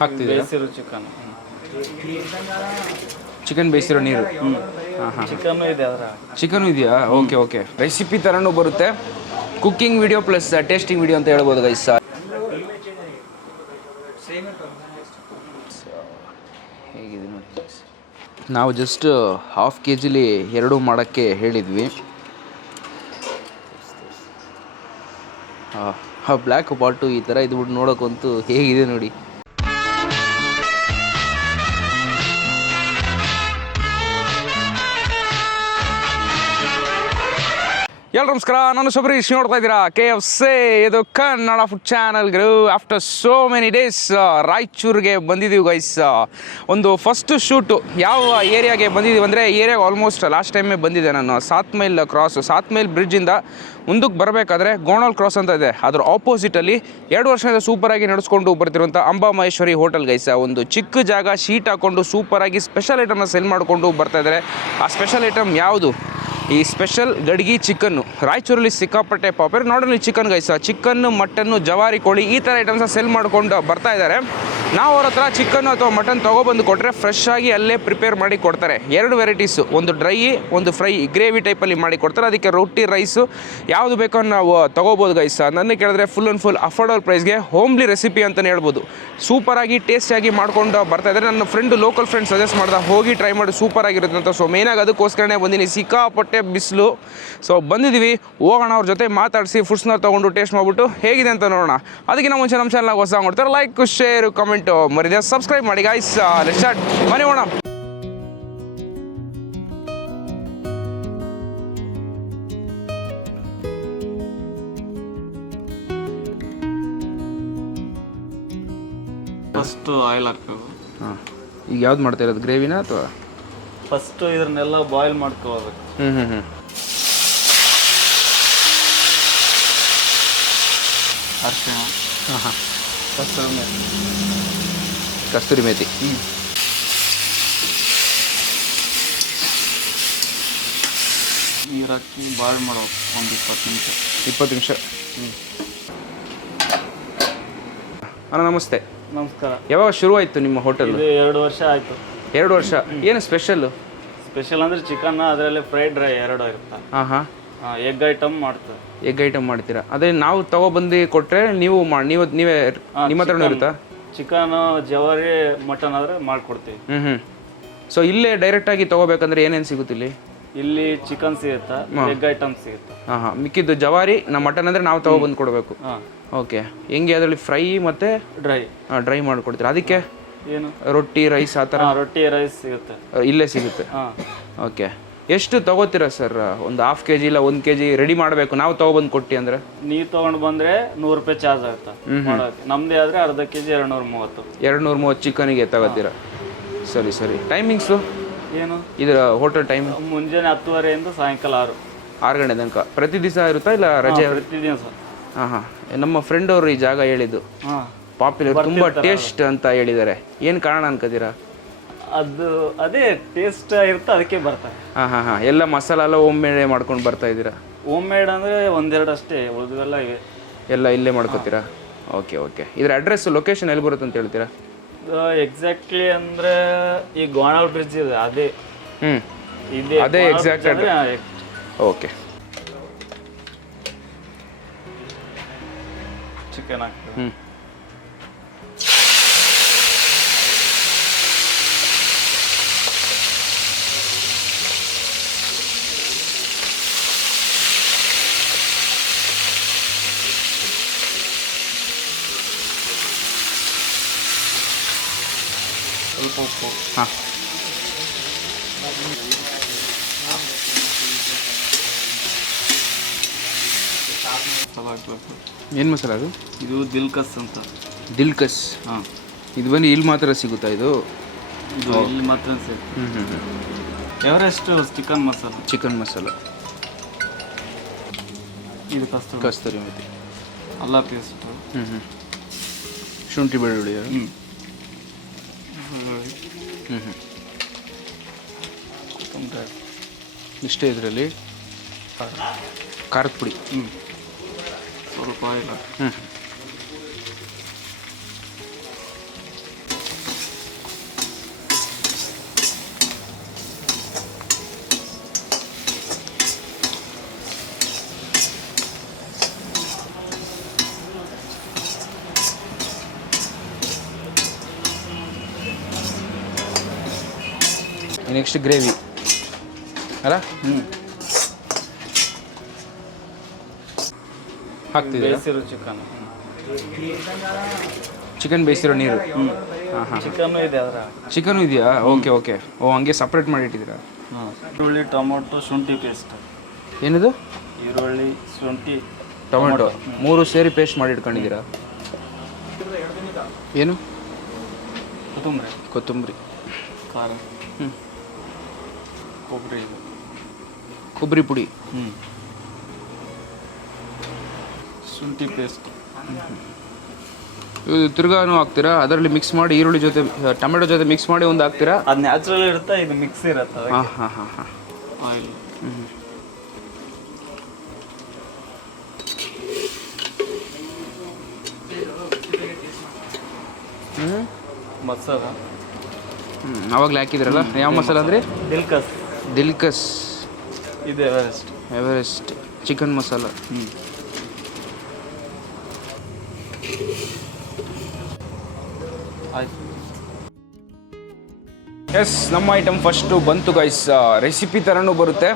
ಹಾಕ್ತಿದ್ದೀರಾ? ಬೇಯಿಸಿರೋ chicken. Chicken ಬೇಯಿಸಿರೋ ನೀರು? ಹಾಂ ಹಾಂ. ಚಿಕನ್ನು ಇದೆ ಅದರ ಚಿಕನು ಇದೆಯಾ? Okay okay. ರೆಸಿಪಿ ಥರನೂ ಬರುತ್ತೆ. Cooking video plus tasting video ಅಂತ ಹೇಳ್ಬೋದು ಗೈಸ್ ಹೇಗಿದೆ ನೋಡಿ ನಾವು ಜಸ್ಟ್ ಹಾಫ್ ಕೆ ಜಿಲಿ ಎರಡು ಮಾಡೋಕ್ಕೆ ಹೇಳಿದ್ವಿ. ಹಾಂ ಬ್ಲ್ಯಾಕ್ ಬಾಟು ಈ ಥರ ಇದ್ಬಿಟ್ಟು ನೋಡೋಕ್ಕಂತೂ ಹೇಗಿದೆ ನೋಡಿ. ಎಲ್ರು ನಮಸ್ಕಾರ, ನಾನು ಸುಬ್ರೀಶ್ ನೋಡ್ತಾ ಇದ್ದೀರಾ ಕೆ ಎಫ್ ಸಿ? ಇದು ಕನ್ನಡ ಫುಡ್ ಚಾನಲ್ಗಳು ಆಫ್ಟರ್ ಸೋ ಮೆನಿ ಡೇಸ್ ರಾಯಚೂರಿಗೆ ಬಂದಿದ್ದೀವಿ ಗೈಸ್ ಒಂದು ಫಸ್ಟ್ ಶೂಟು ಯಾವ ಏರಿಯಾಗೆ ಬಂದಿದ್ದೀವಿ ಅಂದರೆ ಏರಿಯಾಗೆ ಆಲ್ಮೋಸ್ಟ್ ಲಾಸ್ಟ್ ಟೈಮೇ ಬಂದಿದ್ದೆ ನಾನು. Saat mile cross Saat mile ಬ್ರಿಡ್ಜಿಂದ ಮುಂದಕ್ಕೆ ಬರಬೇಕಾದ್ರೆ ಗೋಣಲ್ ಕ್ರಾಸ್ ಅಂತ ಇದೆ. ಅದ್ರ ಆಪೋಸಿಟಲ್ಲಿ ಎರಡು ವರ್ಷದಿಂದ ಸೂಪರಾಗಿ ನಡೆಸ್ಕೊಂಡು ಬರ್ತಿರುವಂಥ ಅಂಬಾ ಮಹೇಶ್ವರಿ ಹೋಟೆಲ್ ಗೈಸ ಒಂದು ಚಿಕ್ಕ ಜಾಗ, ಶೀಟ್ ಹಾಕ್ಕೊಂಡು ಸೂಪರಾಗಿ ಸ್ಪೆಷಲ್ ಐಟಮ್ನ ಸೆಲ್ ಮಾಡಿಕೊಂಡು ಬರ್ತಾ ಇದ್ದಾರೆ ಆ ಸ್ಪೆಷಲ್ ಐಟಮ್ ಯಾವುದು? ಈ ಸ್ಪೆಷಲ್ ಗಡಿಗೆ ಚಿಕನ್ನು ರಾಯಚೂರಲ್ಲಿ ಸಿಕ್ಕಾಪಟ್ಟೆ ಪಾಪರ್ ನೋಡಲಿ ಚಿಕನ್ ಗೈಸ ಚಿಕನ್ನು ಮಟನ್ನು ಜವಾರಿ, ಕೋಳಿ ಈ ಥರ ಐಟಮ್ಸ ಸೆಲ್ ಮಾಡ್ಕೊಂಡು ಬರ್ತಾ ಇದ್ದಾರೆ ನಾವು ಅವ್ರ ಹತ್ರ ಚಿಕನ್ ಅಥವಾ ಮಟನ್ ತೊಗೊಬಂದು ಕೊಟ್ಟರೆ ಫ್ರೆಶ್ ಆಗಿ ಅಲ್ಲೇ ಪ್ರಿಪೇರ್ ಮಾಡಿ ಕೊಡ್ತಾರೆ. ಎರಡು ವೆರೈಟೀಸು ಒಂದು ಡ್ರೈ ಒಂದು ಫ್ರೈ ಗ್ರೇವಿ ಟೈಪಲ್ಲಿ ಮಾಡಿ ಕೊಡ್ತಾರೆ. ಅದಕ್ಕೆ ರೊಟ್ಟಿ ರೈಸು ಯಾವುದು ಬೇಕೋ ನಾವು ತೊಗೋಬೋದು ಗೈಸ ನನ್ನ ಕೇಳಿದ್ರೆ ಫುಲ್ ಆ್ಯಂಡ್ ಫುಲ್ ಅಫೋರ್ಡಬಲ್ ಪ್ರೈಸ್ಗೆ ಹೋಮ್ಲಿ ರೆಸಿಪಿ ಅಂತಲೇ ಹೇಳ್ಬೋದು. ಸೂಪರಾಗಿ ಟೇಸ್ಟಿಯಾಗಿ ಮಾಡ್ಕೊಂಡು ಬರ್ತಾ ಇದ್ದಾರೆ ನನ್ನ ಫ್ರೆಂಡ್ ಲೋಕಲ್ ಫ್ರೆಂಡ್ ಸಜೆಸ್ಟ್ ಮಾಡಿದ ಹೋಗಿ ಟ್ರೈ ಮಾಡಿ ಸೂಪರ್ ಅಂತ. ಸೊ ಮೇನಾಗಿ ಅದಕ್ಕೋಸ್ಕರನೇ ಬಂದಿನಿ. ಸಿಕ್ಕಾಪಟ್ಟೆ ಬಿಸಿಲು. ಸೊ ಬಂದಿದ್ದೀವಿ ಹೋಗೋಣ ಅವ್ರ ಜೊತೆ ಮಾತಾಡಿಸಿ ಫುಡ್ಸ್ನ ತೊಗೊಂಡು ಟೇಸ್ಟ್ ಮಾಡಿಬಿಟ್ಟು ಹೇಗಿದೆ ಅಂತ ನೋಡೋಣ. ಅದಕ್ಕಿಂತ ಮುಂಚೆ ನಮ್ಮ ಚಾನಲ್ ಹೊಸ ಮಾಡ್ತಾರೆ ಲೈಕ್ ಶೇರ್ ಕಮೆಂಟು ಮರಿದೆ ಸಬ್ಸ್ಕ್ರೈಬ್ ಮಾಡಿ ಗಾಯ್ಸ್ ಸ್ಟಾರ್ಟ್ ಮನೆ ಓಣ ಫಸ್ಟ್ ಆಯಿಲ್ ಹಾಕ್ಬೇಕು ಹಾಂ. ಈಗ ಯಾವ್ದು ಮಾಡ್ತಾ ಇರೋದು ಗ್ರೇವಿನ ಅಥವಾ? ಫಸ್ಟ್ ಇದನ್ನೆಲ್ಲ ಬಾಯ್ಲ್ ಮಾಡ್ಕೋಬೇಕು. ಹ್ಞೂ ಹ್ಞೂ ಹ್ಞೂ ಅರಿಶಿಣ. ಹಾಂ ಹಾಂ. ಕಸ್ತೂರಿ ಮೇತಿ ಕಸ್ತೂರಿ ಮೇಥಿ ನೀರು ಹಾಕಿ ಬಾಯ್ಲ್ ಮಾಡ್ಬೇಕು ಒಂದು ಇಪ್ಪತ್ತು ನಿಮಿಷ. ಇಪ್ಪತ್ತು ನಿಮಿಷ. ಅಣ್ಣ ನಮಸ್ತೆ. ನಮಸ್ಕಾರ. ಯಾವಾಗ ಶುರುವಾಯಿತು ನಿಮ್ಮ ಹೋಟೆಲ್ ಇದು ಎರಡು ವರ್ಷ ಆಯಿತು. ಎರಡು ವರ್ಷ? ಏನು ಸ್ಪೆಷಲ್ಲು ಸ್ಪೆಷಲ್ ಅಂದರೆ ಚಿಕನ್ ಅದರಲ್ಲಿ ಫ್ರೈಡ್ ರೈ ಎರಡು ಇರುತ್ತೆ? ಹಾಂ ಹಾಂ ಎಗ್ ಐಟಮ್ ಮಾಡ್ತಾರೆ. ಎಗ್ ಐಟಮ್ ಮಾಡ್ತೀರಾ? ಅದೇ ನಾವು ತಗೊಬಂದು ಕೊಟ್ಟರೆ ನೀವು ನೀವು ನೀವೇ ನಿಮ್ಮ ಹತ್ರನೂ ಇರುತ್ತಾ? ಚಿಕನ್ ಜವಾರಿ ಮಟನ್ ಆದರೆ ಮಾಡ್ಕೊಡ್ತೀವಿ. ಹ್ಞೂ ಹ್ಞೂ ಸೊ ಇಲ್ಲೇ ಡೈರೆಕ್ಟಾಗಿ ತಗೋಬೇಕಂದ್ರೆ ಏನೇನು ಸಿಗುತ್ತೆ ಇಲ್ಲಿ? ಇಲ್ಲಿ ಚಿಕನ್ ಸಿಗುತ್ತಾ? ಎಗ್ ಐಟಮ್ ಸಿಗುತ್ತೆ? ಹಾಂ ಹಾಂ. ಮಿಕ್ಕಿದ್ದು ಜವಾರಿ ನಮ್ಮ ಮಟನ್ ಅಂದರೆ ನಾವು ತಗೊಬಂದು ಕೊಡಬೇಕು. ಹಾಂ. ಓಕೆ ಹೆಂಗೆ ಅದರಲ್ಲಿ ಫ್ರೈ ಮತ್ತು ಡ್ರೈ ಡ್ರೈ ಮಾಡಿಕೊಡ್ತೀರಾ? ಅದಕ್ಕೆ ಏನು? ರೊಟ್ಟಿ ರೈಸ್ ಆ ಥರ? ಹಾಂ ರೊಟ್ಟಿ ರೈಸ್ ಸಿಗುತ್ತೆ. ಇಲ್ಲೇ ಸಿಗುತ್ತೆ. ಹಾಂ. ಓಕೆ ಎಷ್ಟು ತಗೋತೀರಾ ಸರ್? ಒಂದು ಹಾಫ್ ಕೆ ಜಿ ಇಲ್ಲ ಒಂದು ಕೆ ಜಿ ರೆಡಿ ಮಾಡಬೇಕು. ನಾವು ತೊಗೊಬಂದು ಕೊಟ್ಟಿ ಅಂದರೆ? ನೀವು ತೊಗೊಂಡು ಬಂದರೆ ನೂರು ರೂಪಾಯಿ ಚಾರ್ಜ್ ಆಗುತ್ತೆ. ಮಾಡೋಕ್ಕೆ. ನಮ್ಮದೇ ಆದರೆ ಅರ್ಧ ಕೆ ಜಿ ಎರಡು ನೂರ ಮೂವತ್ತು ಎರಡು ನೂರ ಮೂವತ್ತು ಚಿಕನಿಗೆ ತಗೋತೀರಾ ಸರಿ ಸರಿ. ಟೈಮಿಂಗ್ಸು ಏನು? ಇದರ ಹೋಟೆಲ್ ಟೈಮ್ ಮುಂಜಾನೆ ಹತ್ತುವರೆಯಿಂದ ಸಾಯಂಕಾಲ ಆರು. ಆರು ಗಂಟೆ ತನಕ. ಪ್ರತಿ ದಿವಸ ಇರುತ್ತಾ ಇಲ್ಲ ರಜೆ? ಪ್ರತಿದಿನ ಸರ್ ಹಾಂ ಹಾಂ. ನಮ್ಮ ಫ್ರೆಂಡ್ ಅವರು ಈ ಜಾಗ ಹೇಳಿದ್ದು. ಹಾಂ. ಪಾಪ್ಯುಲರ್ ತುಂಬ ಟೇಸ್ಟ್ ಅಂತ ಹೇಳಿದ್ದಾರೆ. ಏನು ಕಾರಣ ಅನ್ಕೋತೀರಾ? ಅದು ಅದೇ ಟೇಸ್ಟ್ ಇರುತ್ತೆ ಅದಕ್ಕೆ ಬರ್ತಾರೆ. ಹಾಂ ಹಾಂ ಹಾಂ. ಎಲ್ಲ ಮಸಾಲ ಎಲ್ಲ ಮೇಡ್ ಮಾಡ್ಕೊಂಡು ಬರ್ತಾ ಇದ್ದೀರಾ? ಹೋಮ್ ಮೇಡ್ ಅಂದರೆ ಒಂದೆರಡು ಅಷ್ಟೇ ಉಳಿದೆಲ್ಲ ಇವೆ. ಎಲ್ಲ ಇಲ್ಲೇ ಮಾಡ್ಕೋತೀರಾ? Okay okay. ಇದ್ರ ಅಡ್ರೆಸ್ ಲೊಕೇಶನ್ ಎಲ್ಲಿ ಬರುತ್ತೆ ಅಂತ ಹೇಳ್ತೀರಾ? ಎಕ್ಸಾಕ್ಟ್ಲಿ ಅಂದರೆ ಈ ಗೋಣಾಲ್ ಬ್ರಿಡ್ಜ್ ಇದೆ ಅದೇ. ಹ್ಞೂ ಇದೆ ಅದೇ ಎಕ್ಸಾಕ್ಟ್ exact ಓಕೆ. ಚಿಕನ್ ಹಾಕ್ತೀವಿ. ಹ್ಞೂ ಸ್ವಲ್ಪ ಉಪ್ಪು ಹಾಂ ಹಾಕ್ಬೇಕು ಏನು ಮಸಾಲ ಅದು? ಇದು ದಿಲ್ಕಸ್ ಅಂತ. ದಿಲ್ಕಸ್? ಹಾಂ. ಇದು ಬಂದು ಇಲ್ಲಿ ಮಾತ್ರ ಸಿಗುತ್ತಾ ಇದು? ಇದು ಇಲ್ಲಿ ಮಾತ್ರ ಸಿಗುತ್ತೆ. ಹ್ಞೂ ಹ್ಞೂ Everest chicken masala chicken masala ಇದು ಕಸ್ತೂರಿ. ಕಸ್ತೂರಿ ಮತ್ತೆ ಅಲ್ಲ ಪೇಸ್ಟು ಹ್ಞೂ ಹ್ಞೂ ಶುಂಠಿ ಬೆಳ್ಳುಳ್ಳಿ ಹ್ಞೂ ಹ್ಞೂ ಹ್ಞೂ ಇಷ್ಟೇ ಇದರಲ್ಲಿ? ಖಾರದ ಪುಡಿ. ಹ್ಞೂ Воропайна. Угу. ನೆಕ್ಸ್ಟ್ ಗ್ರೇವಿ ಅಲ್ಲ ಹಾಕ್ತಿದ್ದೀರಾ? ಬೇಯಿಸಿರೋ ಚಿಕನ್. ಚಿಕನ್ ಬೇಯಿಸಿರೋ ನೀರು? ಹಾಂ ಹಾಂ. ಚಿಕನ್ನು ಇದೆ ಅದರ ಚಿಕನು ಇದೆಯಾ? Okay okay. ಓ ಹಂಗೆ ಸಪ್ರೇಟ್ ಮಾಡಿ ಇಟ್ಟಿದ್ದೀರಾ? ಹಾಂ. ಈರುಳ್ಳಿ ಟೊಮೊಟೊ ಶುಂಠಿ ಪೇಸ್ಟ್ ಏನಿದು? ಈರುಳ್ಳಿ ಶುಂಠಿ ಟೊಮೆಟೊ. ಮೂರು ಸೇರಿ ಪೇಸ್ಟ್ ಮಾಡಿ ಇಟ್ಕೊಂಡಿದ್ದೀರಾ? ಏನು? ಕೊತ್ತಂಬರಿ. ಕೊತ್ತಂಬರಿ. ಖಾರ. ಹ್ಞೂ ಕೊಬ್ಬರಿ. ಕೊಬ್ಬರಿ ಪುಡಿ. ಹ್ಞೂ ಶುಂಠಿ ಪೇಸ್ಟ್ ಇದು ತಿರ್ಗಾನು ಹಾಕ್ತೀರಾ? ಅದರಲ್ಲಿ ಮಿಕ್ಸ್ ಮಾಡಿ ಈರುಳ್ಳಿ ಜೊತೆ ಟೊಮೆಟೊ ಜೊತೆ ಮಿಕ್ಸ್ ಮಾಡಿ ಒಂದು ಹಾಕ್ತೀರಾ? ಅದು ನ್ಯಾಚುರಲ್ ಇರುತ್ತೆ ಇದು ಮಿಕ್ಸ್ ಇರುತ್ತೆ ಹಾಂ ಹಾಂ ಹಾಂ ಹಾಂ. ಆಯಿಲ್. ಹ್ಞೂ ಮಸಾಲ. ಹ್ಞೂ ಅವಾಗಲೇ ಹಾಕಿದ್ರಲ್ಲ? ಯಾವ ಮಸಾಲ ಅಂದರೆ? ದಿಲ್ಕಸ್. ದಿಲ್ಕಸ್. ಇದೆ ಎವರೆಸ್ಟ್ ಎವರೆಸ್ಟ್ ಚಿಕನ್ ಮಸಾಲ. ಹ್ಞೂ ಎಸ್ ನಮ್ಮ ಐಟಮ್ ಫಸ್ಟು ಬಂತು ಗೈಸ್ ರೆಸಿಪಿ ಥರನೂ ಬರುತ್ತೆ.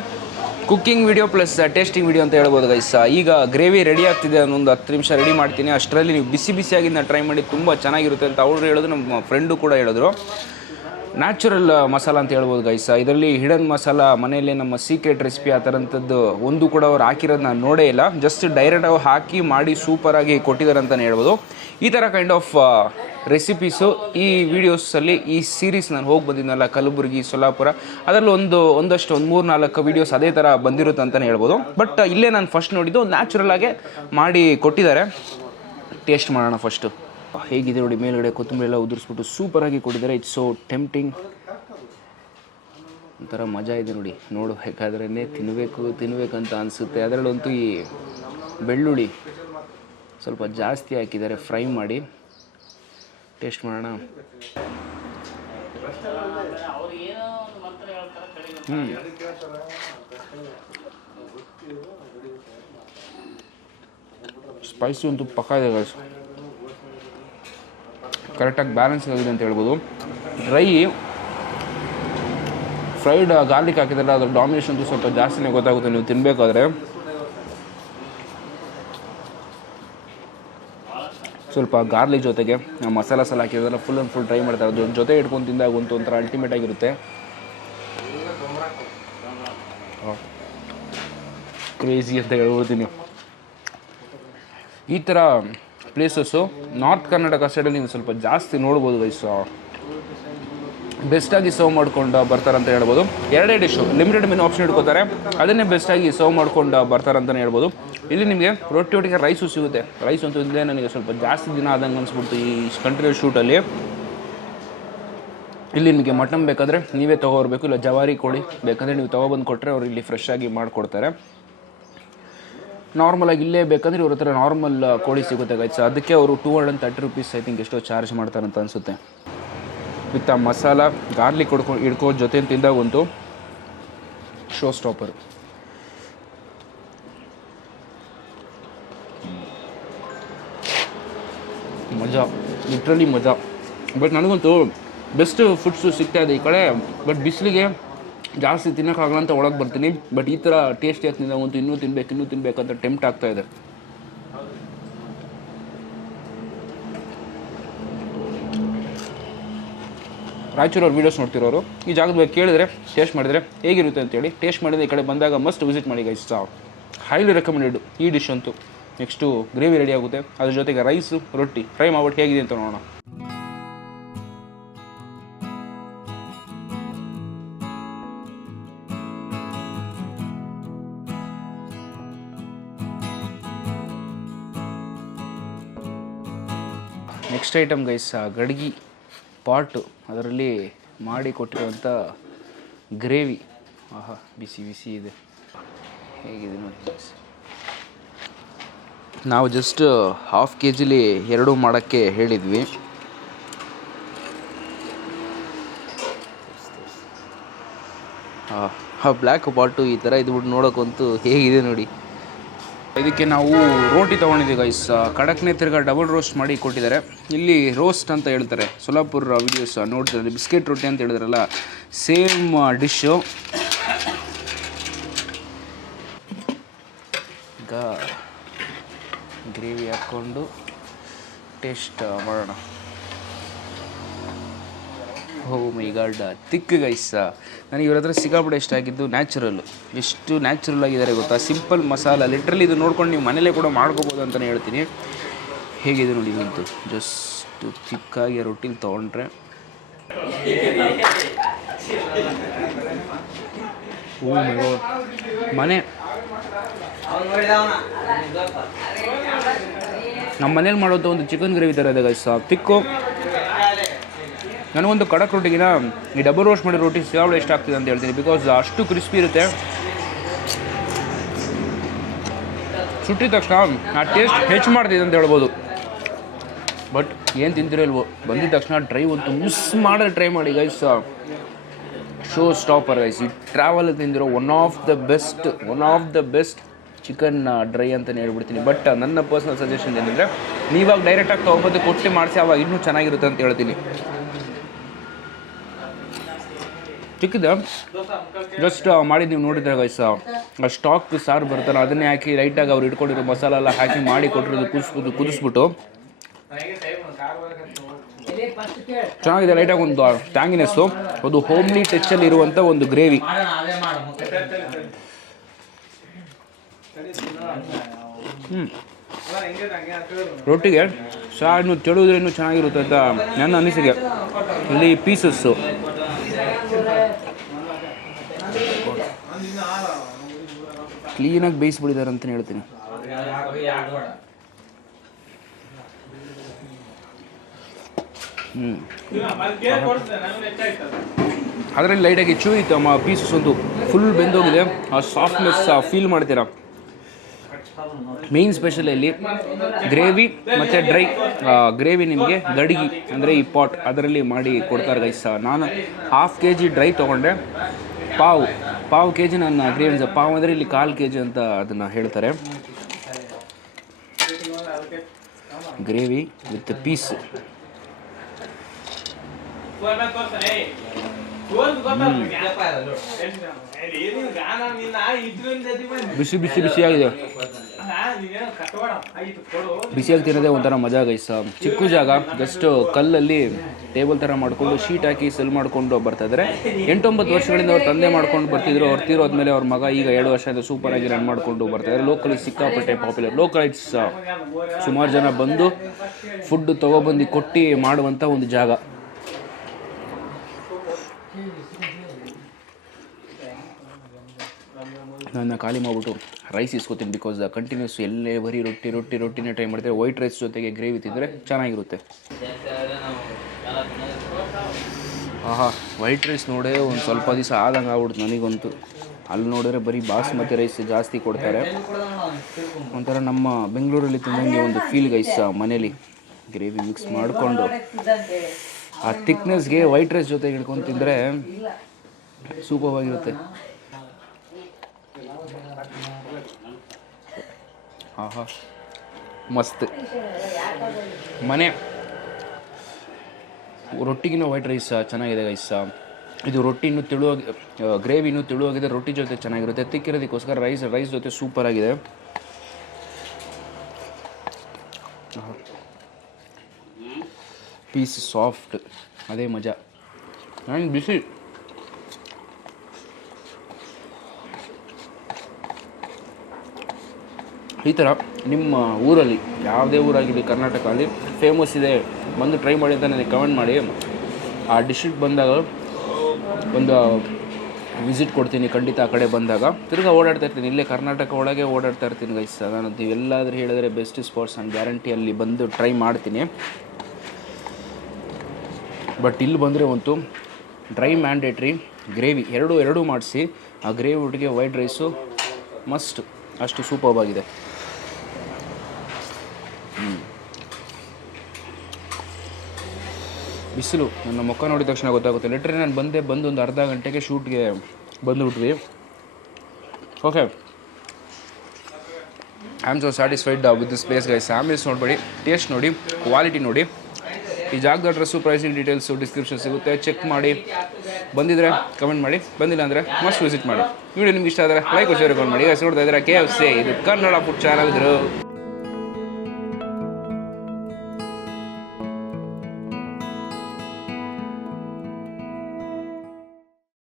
Cooking video plus tasting video ಅಂತ ಹೇಳ್ಬೋದು ಗೈಸ್ ಈಗ ಗ್ರೇವಿ ರೆಡಿ ಆಗ್ತಿದೆ ಒಂದು ಹತ್ತು ನಿಮಿಷ ರೆಡಿ ಮಾಡ್ತೀನಿ. ಅಷ್ಟರಲ್ಲಿ ನೀವು ಬಿಸಿ ಬಿಸಿಯಾಗಿಂದ ಟ್ರೈ ಮಾಡಿ, ತುಂಬ ಚೆನ್ನಾಗಿರುತ್ತೆ ಅಂತ ಅವರು ಹೇಳೋದು ನಮ್ಮ ಫ್ರೆಂಡು ಕೂಡ ಹೇಳಿದ್ರು. ನ್ಯಾಚುರಲ್ ಮಸಾಲ ಅಂತ ಹೇಳ್ಬೋದು ಗೈಸ ಇದರಲ್ಲಿ ಹಿಡನ್ ಮಸಾಲ ಮನೆಯಲ್ಲೇ ನಮ್ಮ ಸೀಕ್ರೆಟ್ ರೆಸಿಪಿ ಆ ಥರಂಥದ್ದು ಒಂದು ಕೂಡ ಅವ್ರು ಹಾಕಿರೋದು ನಾನು ನೋಡೇ ಇಲ್ಲ. ಜಸ್ಟ್ ಡೈರೆಕ್ಟ್ ಅವ್ರು ಹಾಕಿ ಮಾಡಿ ಸೂಪರಾಗಿ ಕೊಟ್ಟಿದ್ದಾರೆ ಅಂತಲೇ ಹೇಳ್ಬೋದು. ಈ ಥರ ಕೈಂಡ್ ಆಫ್ ರೆಸಿಪೀಸು ಈ ವಿಡಿಯೋಸಲ್ಲಿ ಈ ಸೀರೀಸ್ ನಾನು ಹೋಗಿ ಬಂದಿದ್ನಲ್ಲ, ಕಲಬುರಗಿ, ಸೊಲ್ಲಾಪುರ. ಅದರಲ್ಲಿ ಒಂದು, ಒಂದಷ್ಟು, ಒಂದು ಮೂರು ನಾಲ್ಕು ವೀಡಿಯೋಸ್ ಅದೇ ಥರ ಬಂದಿರುತ್ತೆ ಅಂತಲೇ ಹೇಳ್ಬೋದು. ಬಟ್ ಇಲ್ಲೇ ನಾನು ಫಸ್ಟ್ ನೋಡಿದ್ದು ನ್ಯಾಚುರಲ್ ಆಗಿ ಮಾಡಿ ಕೊಟ್ಟಿದ್ದಾರೆ. ಟೇಸ್ಟ್ ಮಾಡೋಣ ಫಸ್ಟು ಹೇಗಿದೆ ನೋಡಿ, ಮೇಲ್ಗಡೆ ಕೊತ್ತಂಬರಿ ಎಲ್ಲ ಉದುರಿಸ್ಬಿಟ್ಟು ಸೂಪರಾಗಿ ಕೊಟ್ಟಿದ್ದಾರೆ. ಇಟ್ಸ್ ಸೋ ಟೆಂಪ್ಟಿಂಗ್ ಒಂಥರ ಮಜಾ ಇದೆ ನೋಡಿ ನೋಡಬೇಕಾದ್ರೇ ತಿನ್ನಬೇಕು ತಿನ್ನಬೇಕಂತ ಅನಿಸುತ್ತೆ. ಅದರಲ್ಲಂತೂ ಈ ಬೆಳ್ಳುಳ್ಳಿ ಸ್ವಲ್ಪ ಜಾಸ್ತಿ ಹಾಕಿದ್ದಾರೆ ಫ್ರೈ ಮಾಡಿ. ಟೇಸ್ಟ್ ಮಾಡೋಣ. ಹ್ಞೂ ಸ್ಪೈಸಿ ಅಂತೂ ಪಕ್ಕ ಇದೆ. ಕರೆಕ್ಟಾಗಿ ಬ್ಯಾಲೆನ್ಸ್ ಆಗಿದೆ ಅಂತ ಹೇಳ್ಬೋದು. ಡ್ರೈ ಫ್ರೈಡ್ ಗಾರ್ಲಿಕ್ ಹಾಕಿದ್ರೆ ಅದ್ರ ಡಾಮಿನೇಷನ್ ಅಂತೂ ಸ್ವಲ್ಪ ಜಾಸ್ತಿನೇ ಗೊತ್ತಾಗುತ್ತೆ ನೀವು ತಿನ್ನಬೇಕಾದ್ರೆ ಸ್ವಲ್ಪ ಗಾರ್ಲಿಕ್ ಜೊತೆಗೆ ಮಸಾಲ ಸಲ ಹಾಕಿದ್ರೆ ಫುಲ್ ಆ್ಯಂಡ್ ಫುಲ್ ಟ್ರೈ ಮಾಡ್ತಾರೆ. ಅದ್ರ ಜೊತೆ ಇಟ್ಕೊಂಡು ತಿಂದಾಗ ಒಂಥರ ಅಲ್ಟಿಮೇಟ್ ಆಗಿರುತ್ತೆ. ಕ್ರೇಜಿ ಅಂತ ಹೇಳ್ಬೋದಿನಿ ಈ ಥರ ಪ್ಲೇಸಸ್ಸು ನಾರ್ತ್ ಕರ್ನಾಟಕ ಸೈಡಲ್ಲಿ ನೀವು ಸ್ವಲ್ಪ ಜಾಸ್ತಿ ನೋಡ್ಬೋದು ಗೈಸ್ ಬೆಸ್ಟಾಗಿ ಸರ್ವ್ ಮಾಡ್ಕೊಂಡು ಬರ್ತಾರಂತ ಹೇಳ್ಬೋದು. ಎರಡೇ ಡಿಶ್ಶು ಲಿಮಿಟೆಡ್ ಮೆನು ಆಪ್ಷನ್ ಇಟ್ಕೋತಾರೆ. ಅದನ್ನೇ ಬೆಸ್ಟಾಗಿ ಸರ್ವ್ ಮಾಡ್ಕೊಂಡು ಬರ್ತಾರಂತಲೇ ಹೇಳ್ಬೋದು. ಇಲ್ಲಿ ನಿಮಗೆ ರೊಟ್ಟಿ ಒಟ್ಟಿಗೆ ರೈಸು ಸಿಗುತ್ತೆ. ರೈಸ್ ಅಂತೂ ಇಲ್ಲದೆ ನನಗೆ ಸ್ವಲ್ಪ ಜಾಸ್ತಿ ದಿನ ಆದಂಗೆ ಅನಿಸ್ಬಿಡ್ತು ಈ ಕಂಟಿನ್ಯೂಸ್ ಶೂಟಲ್ಲಿ ಇಲ್ಲಿ ನಿಮಗೆ ಮಟನ್ ಬೇಕಾದರೆ ನೀವೇ ತೊಗೊಬರ್ಬೇಕು ಇಲ್ಲ ಜವಾರಿ ಕೋಳಿ ಬೇಕಂದರೆ ನೀವು ತೊಗೊಬಂದು ಕೊಟ್ಟರೆ ಅವರು ಇಲ್ಲಿ ಫ್ರೆಶ್ ಆಗಿ ಮಾಡಿಕೊಡ್ತಾರೆ. ನಾರ್ಮಲಾಗಿ ಇಲ್ಲೇ ಬೇಕಂದ್ರೆ ಇವ್ರ ಹತ್ರ ನಾರ್ಮಲ್ ಕೋಳಿ ಸಿಗುತ್ತೆ ಗೈಸ್ ಅದಕ್ಕೆ ಅವರು two hundred thirty rupees I think ಎಷ್ಟೋ ಚಾರ್ಜ್ ಮಾಡ್ತಾರೆ ಅಂತ ಅನಿಸುತ್ತೆ. ವಿತ್ ಆ ಮಸಾಲ ಗಾರ್ಲಿಕ್ ಹೊಡ್ಕೊಂಡು ಹಿಡ್ಕೋ ಜೊತೆ ತಿಂದಾಗಂತೂ ಶೋ ಸ್ಟಾಪರ್ ಮಜಾ. ಲಿಟ್ರಲಿ ಮಜಾ. ಬಟ್ ನನಗಂತೂ ಬೆಸ್ಟ್ ಫುಡ್ಸು ಸಿಗ್ತಾ ಇದೆ ಈ ಕಡೆ. ಬಟ್ ಬಿಸಿಲಿಗೆ ಜಾಸ್ತಿ ತಿನ್ನೋಕ್ಕಾಗಲ್ಲ ಅಂತ ಒಳಗೆ ಬರ್ತೀನಿ. ಬಟ್ ಈ ಥರ ಟೇಸ್ಟಿಯಾಗಿ ಒಂದು ಇನ್ನೂ ತಿನ್ಬೇಕು, ಇನ್ನೂ ತಿನ್ಬೇಕಂತ ಟೆಂಪ್ಟ್ ಆಗ್ತಾ ಇದೆ. ರಾಯಚೂರವ್ರ ವೀಡಿಯೋಸ್ ನೋಡ್ತಿರೋರು, ಈ ಜಾಗದ ಬಗ್ಗೆ ಕೇಳಿದ್ರೆ ಟೇಸ್ಟ್ ಮಾಡಿದರೆ ಹೇಗಿರುತ್ತೆ ಅಂತೇಳಿ ಟೇಸ್ಟ್ ಮಾಡಿದ್ರೆ ಈ ಕಡೆ ಬಂದಾಗ ಮಸ್ಟ್ ವಿಸಿಟ್ ಮಾಡಿ ಗೈಸ್ ಹೈಲಿ ರೆಕಮೆಂಡೆಡ್ ಈ ಡಿಶ್ ಅಂತೂ. ನೆಕ್ಸ್ಟು ಗ್ರೇವಿ ರೆಡಿ ಆಗುತ್ತೆ. ಅದ್ರ ಜೊತೆಗೆ ರೈಸು ರೊಟ್ಟಿ ಫ್ರೈ ಮಾಡ್ಬಿಟ್ಟು ಹೇಗಿದೆ ಅಂತ ನೋಡೋಣ. ನೆಕ್ಸ್ಟ್ ಐಟಮ್ ಗೈಸ್ ಗಡಿಗೆ ಪಾಟು ಅದರಲ್ಲಿ ಮಾಡಿ ಕೊಟ್ಟಿರುವಂಥ ಗ್ರೇವಿ. ಆಹಾ, ಬಿಸಿ ಬಿಸಿ ಇದೆ. ಹೇಗಿದೆ ನೋಡಿ. ನಾವು ಜಸ್ಟ್ ಹಾಫ್ ಕೆ ಜಿಲಿ ಎರಡು ಮಾಡೋಕ್ಕೆ ಹೇಳಿದ್ವಿ. ಆ ಬ್ಲ್ಯಾಕ್ ಪಾಟು ಈ ಥರ ಇದ್ಬಿಟ್ಟು ನೋಡೋಕ್ಕಂತೂ ಹೇಗಿದೆ ನೋಡಿ. ಇದಕ್ಕೆ ನಾವು ರೋಟಿ ತೊಗೊಂಡಿದ್ದೀವಿ ಗೈಸ್ ಕಡಕ್ನೆ ತಿರ್ಗ ಡಬಲ್ ರೋಸ್ಟ್ ಮಾಡಿ ಕೊಟ್ಟಿದ್ದಾರೆ. ಇಲ್ಲಿ ರೋಸ್ಟ್ ಅಂತ ಹೇಳ್ತಾರೆ. ಸೊಲಾಪುರ ವಿಡಿಯೋಸ್ ನೋಡ್ತಿದ್ದಾರೆ ಬಿಸ್ಕೆಟ್ ರೊಟ್ಟಿ ಅಂತ ಹೇಳಿದ್ರಲ್ಲ ಸೇಮ್ ಡಿಶ್ಶು ಈಗ ಗ್ರೇವಿ ಹಾಕ್ಕೊಂಡು ಟೇಸ್ಟ್ ಮಾಡೋಣ. Oh my god thick guys ನನಗೆ ಇವ್ರ ಹತ್ರ ಸಿಕ್ಕಾಪಟ್ಟೆ ಇಷ್ಟ ಆಗಿದ್ದು ನ್ಯಾಚುರಲ್ ಎಷ್ಟು ನ್ಯಾಚುರಲ್ ಆಗಿದ್ದಾರೆ ಗೊತ್ತಾ? ಸಿಂಪಲ್ ಮಸಾಲ ಲಿಟ್ರಲಿ ಇದು ನೋಡ್ಕೊಂಡು ನೀವು ಮನೇಲೇ ಕೂಡ ಮಾಡ್ಕೋಬೋದು ಅಂತಲೇ ಹೇಳ್ತೀನಿ. ಹೇಗಿದೆ ನೋಡಿ ನಿಂತು ಜಸ್ಟ್ ತಿಕ್ಕಾಗಿ ರೊಟ್ಟಿಲಿ ತೊಗೊಂಡ್ರೆ. ಓ God. ಮನೆ. ನಮ್ಮ ಮನೇಲಿ ಮಾಡೋದು ಒಂದು ಚಿಕನ್ ಗ್ರೇವಿ ಥರ ಇದೆ ಗೈಸ ತಿಕ್ಕು ನನಗೊಂದು ಕಡಕ್ ರೊಟ್ಟಿಗಿನ ಈ ಡಬಲ್ ರೋಸ್ಟ್ ಮಾಡಿರೋ ರೊಟ್ಟಿ ಸಿಗಾವಳೆ ಎಷ್ಟು ಆಗ್ತಿದೆ ಅಂತ ಹೇಳ್ತೀನಿ. ಬಿಕಾಸ್ ಅಷ್ಟು ಕ್ರಿಸ್ಪಿ ಇರುತ್ತೆ. ಸುಟ್ಟಿದ ತಕ್ಷಣ ಆ ಟೇಸ್ಟ್ ಹೆಚ್ಚು ಮಾಡ್ತಿದೆ ಅಂತ ಹೇಳ್ಬೋದು. ಬಟ್ ಏನು ತಿಂತಿರೋ ಇಲ್ವೋ, ಬಂದಿದ ತಕ್ಷಣ ಡ್ರೈ ಒಂದು ಮಿಸ್ ಮಾಡಿದ್ರೆ ಟ್ರೈ ಮಾಡಿ ಗೈಸ್ ಶೋ ಸ್ಟಾಪರ್ ಗೈಸ್ ಈ travel ತಿಂದಿರೋ one of the best one of the best chicken dry ಅಂತಲೇ ಹೇಳ್ಬಿಡ್ತೀನಿ. ಬಟ್ ನನ್ನ ಪರ್ಸನಲ್ ಸಜೆಷನ್ ಏನಂದರೆ, ನೀವಾಗ ಡೈರೆಕ್ಟಾಗಿ ತೊಗೊಂಬೋದು ಕೊಟ್ಟು ಮಾಡಿಸಿ, ಅವಾಗ ಇನ್ನೂ ಚೆನ್ನಾಗಿರುತ್ತೆ ಅಂತ ಹೇಳ್ತೀನಿ. ಚಿಕ್ಕದ ಜಸ್ಟ್ ಮಾಡಿ ನೀವು ನೋಡಿದ್ರೆ ಗೈಸ್ ಆ ಸ್ಟಾಕ್ ಸಾರು ಬರ್ತಾರೆ ಅದನ್ನೇ ಹಾಕಿ ಲೈಟಾಗಿ ಅವ್ರು ಇಟ್ಕೊಂಡಿರೋ ಮಸಾಲ ಎಲ್ಲ ಹಾಕಿ ಮಾಡಿ ಕೊಟ್ಟಿರೋದು ಕುದಿಸ್ಬಿಟ್ಟು ಕುದಿಸ್ಬಿಟ್ಟು. ಚೆನ್ನಾಗಿದೆ ಲೈಟಾಗಿ ಒಂದು ಟ್ಯಾಂಗಿನೆಸ್ಸು ಒಂದು ಹೋಮ್ಲಿ ಟೆಚ್ಚಲ್ಲಿ ಇರುವಂಥ ಒಂದು ಗ್ರೇವಿ ರೊಟ್ಟಿಗೆ ಸಾರು ಇನ್ನೂ ಚೆನ್ನಾಗಿರುತ್ತೆ ಅಂತ ನನ್ನ ಅನಿಸಿಕೆ. ಇಲ್ಲಿ ಪೀಸಸ್ಸು ಕ್ಲೀನಾಗಿ ಬೇಯಿಸ್ಬಿಟ್ಟಿದ್ದಾರೆ ಅಂತ ಹೇಳ್ತೀನಿ. ಅದರಲ್ಲಿ ಲೈಟಾಗಿ ಚೂ ಇತ್ತು, ಅಮ್ಮ ಪೀಸಸ್ ಒಂದು ಫುಲ್ ಬೆಂದೋಗಿದೆ. ಆ ಸಾಫ್ಟ್ನೆಸ್ ಫೀಲ್ ಮಾಡ್ತೀರಾ? ಮೇನ್ ಸ್ಪೆಷಲ್ ಇಲ್ಲಿ ಗ್ರೇವಿ ಮತ್ತು ಡ್ರೈ ಗ್ರೇವಿ ನಿಮಗೆ ಗಡಿಗೆ ಅಂದರೆ ಈ ಪಾಟ್ ಅದರಲ್ಲಿ ಮಾಡಿ ಕೊಡ್ತಾರೆ ಗೈಸ್ ನಾನು ಹಾಫ್ ಕೆ ಜಿ ಡ್ರೈ ತೊಗೊಂಡೆ. ಪಾವು. ಪಾವು ಕೆ ಜಿ ನನ್ನ ಗ್ರೇವಿ ಪಾವು ಅಂದರೆ ಇಲ್ಲಿ ಕಾಲು ಕೆ ಜಿ ಅಂತ ಅದನ್ನು ಹೇಳ್ತಾರೆ. ಗ್ರೇವಿ ವಿತ್ ಪೀಸ್ ಬಿಸಿ ಬಿಸಿ, ಬಿಸಿಯಾಗಿದೆ. ಬಿಸಿಯಾಗಿ ತಿನ್ನೋದೇ ಒಂಥರ ಮಜಾ ಗೈಸ. ಚಿಕ್ಕ ಜಾಗ ಜಸ್ಟ್ ಕಲ್ಲಲ್ಲಿ ಟೇಬಲ್ ಥರ ಮಾಡಿಕೊಂಡು ಶೀಟ್ ಹಾಕಿ ಸೆಲ್ ಮಾಡಿಕೊಂಡು ಬರ್ತಾ ಇದ್ದಾರೆ ಎಂಟೊಂಬತ್ತು ವರ್ಷಗಳಿಂದ ಅವ್ರು ತಂದೆ ಮಾಡ್ಕೊಂಡು ಬರ್ತಿದ್ರು. ಅವ್ರು ತೀರೋದ್ಮೇಲೆ ಅವ್ರ ಮಗ ಈಗ ಎರಡು ವರ್ಷದಿಂದ ಸೂಪರ್ ಆಗಿ ರನ್ ಮಾಡಿಕೊಂಡು ಬರ್ತಾ ಇದ್ದಾರೆ ಲೋಕಲಿ ಸಿಕ್ಕಾಪಟ್ಟೆ ಪಾಪ್ಯುಲರ್ ಲೋಕಲೈಟ್ಸ್ ಸುಮಾರು ಜನ ಬಂದು ಫುಡ್ ತೊಗೊಬಂದು ಕೊಟ್ಟು ಮಾಡುವಂಥ ಒಂದು ಜಾಗ. ನನ್ನ ಖಾಲಿ ಮಾಡಿಬಿಟ್ಟು ರೈಸ್ ಇಸ್ಕೊತೀನಿ ಬಿಕಾಸ್ ಕಂಟಿನ್ಯೂಸ್ ಎಲ್ಲೇ ಬರೀ ರೊಟ್ಟಿ ರೊಟ್ಟಿ, ರೊಟ್ಟಿನೇ ಟ್ರೈ ಮಾಡ್ತಾರೆ ವೈಟ್ ರೈಸ್ ಜೊತೆಗೆ ಗ್ರೇವಿ ತಿಂದರೆ ಚೆನ್ನಾಗಿರುತ್ತೆ. ಆಹಾ ವೈಟ್ ರೈಸ್ ನೋಡೇ ಒಂದು ಸ್ವಲ್ಪ ದಿವಸ ಆದಂಗೆ ಆಗ್ಬಿಡ್ತು ನನಗಂತೂ. ಅಲ್ಲಿ ನೋಡಿದ್ರೆ ಬರೀ ಬಾಸ್ಮತಿ ರೈಸ್ ಜಾಸ್ತಿ ಕೊಡ್ತಾರೆ. ಒಂಥರ ನಮ್ಮ ಬೆಂಗಳೂರಲ್ಲಿ ತಿಂದಂಗೆ ಒಂದು ಫೀಲ್ ಗೈಸ್ ಮನೇಲಿ. ಗ್ರೇವಿ ಮಿಕ್ಸ್ ಮಾಡಿಕೊಂಡು. ಆ ಥಿಕ್ನೆಸ್ಗೆ ವೈಟ್ ರೈಸ್ ಜೊತೆಗೆ ಹಿಡ್ಕೊಂಡು ತಿಂದರೆ ಸೂಪವಾಗಿರುತ್ತೆ ಆಹಾ ಮಸ್ತ್ ಮನೆ ರೊಟ್ಟಿಗಿನ ವೈಟ್ ರೈಸ್ ಚೆನ್ನಾಗಿದೆ ಗೈಸ್ ಇದು ರೊಟ್ಟಿ ಇನ್ನೂ ತೆಳುವಾಗಿ ಗ್ರೇವಿ ಇನ್ನೂ ತೆಳುವಾಗಿದೆ ರೊಟ್ಟಿ ಜೊತೆ ಚೆನ್ನಾಗಿರುತ್ತೆ. ತಿಕ್ಕಿರೋದಕ್ಕೋಸ್ಕರ ರೈಸ್ ರೈಸ್ ಜೊತೆ ಸೂಪರ್ ಆಗಿದೆ. ಪೀಸ್ ಸಾಫ್ಟ್ ಅದೇ ಮಜಾ. ನಾನು ಬಿಸಿ ಈ ಥರ ನಿಮ್ಮ ಊರಲ್ಲಿ ಯಾವುದೇ ಊರಾಗಿರಲಿ ಕರ್ನಾಟಕ ಅಲ್ಲಿ ಫೇಮಸ್ ಇದೆ, ಬಂದು ಟ್ರೈ ಮಾಡಿ ಅಂತ ನನಗೆ ಕಮೆಂಟ್ ಮಾಡಿ. ಆ ಡಿಸ್ಟ್ರಿಕ್ಟ್ ಬಂದಾಗ ಒಂದು ವಿಸಿಟ್ ಕೊಡ್ತೀನಿ ಖಂಡಿತ ಆ ಕಡೆ ಬಂದಾಗ. ತಿರ್ಗಾ ಓಡಾಡ್ತಾ ಇರ್ತೀನಿ, ಇಲ್ಲೇ ಕರ್ನಾಟಕ ಒಳಗೆ ಓಡಾಡ್ತಾ ಇರ್ತೀನಿ ಗೈಸ್ ನಾನು ಎಲ್ಲಾದರೂ ಹೇಳಿದ್ರೆ ಬೆಸ್ಟ್ ಸ್ಪಾಟ್ಸ್ ನಾನು ಗ್ಯಾರಂಟಿ ಅಲ್ಲಿ ಬಂದು ಟ್ರೈ ಮಾಡ್ತೀನಿ. ಬಟ್ ಇಲ್ಲಿ ಬಂದರೆ ಒಂದು ಡ್ರೈ ಮ್ಯಾಂಡೇಟ್ರಿ ಗ್ರೇವಿ ಎರಡು, ಎರಡೂ ಮಾಡಿಸಿ, ಆ ಗ್ರೇವಿ ಒಟ್ಟಿಗೆ ವೈಟ್ ರೈಸು ಮಸ್ಟ್, ಅಷ್ಟು ಸೂಪರ್ ಬಿಸಿಲು. ನನ್ನ ಮುಖ ನೋಡಿದ ತಕ್ಷಣ ಗೊತ್ತಾಗುತ್ತೆ. ಲೆಟ್ರಿ ನಾನು ಬಂದೆ, ಬಂದು ಒಂದು ಅರ್ಧ ಗಂಟೆಗೆ ಶೂಟ್ಗೆ ಬಂದುಬಿಟ್ವಿ. Okay I am so satisfied with this place guys ಆಮೇಲೆ ನೋಡಬೇಡಿ ಟೇಸ್ಟ್ ನೋಡಿ ಕ್ವಾಲಿಟಿ ನೋಡಿ. ಈ ಜಾಗದ ಅಡ್ರೆಸ್ಸು ಪ್ರೈಸಿಂಗ್ ಡೀಟೇಲ್ಸು ಡಿಸ್ಕ್ರಿಪ್ಷನ್ ಸಿಗುತ್ತೆ. ಚೆಕ್ ಮಾಡಿ. ಬಂದಿದ್ರೆ ಕಮೆಂಟ್ ಮಾಡಿ. ಬಂದಿಲ್ಲ ಅಂದರೆ ಮಸ್ಟ್ ವಿಸಿಟ್ ಮಾಡಿ. ವಿಡಿಯೋ ನಿಮ್ಗೆ ಇಷ್ಟ ಆದರೆ ಲೈಕ್ ಶೇರ್ ಮಾಡಿ. ಗೈಸ್ ನೋಡ್ತಾ ಇದ್ದಾರೆ ಕೆ ಎಫ್ ಸಿ ಇದು ಕನ್ನಡ ಫುಡ್ ಚಾನಲ್ ಗುರು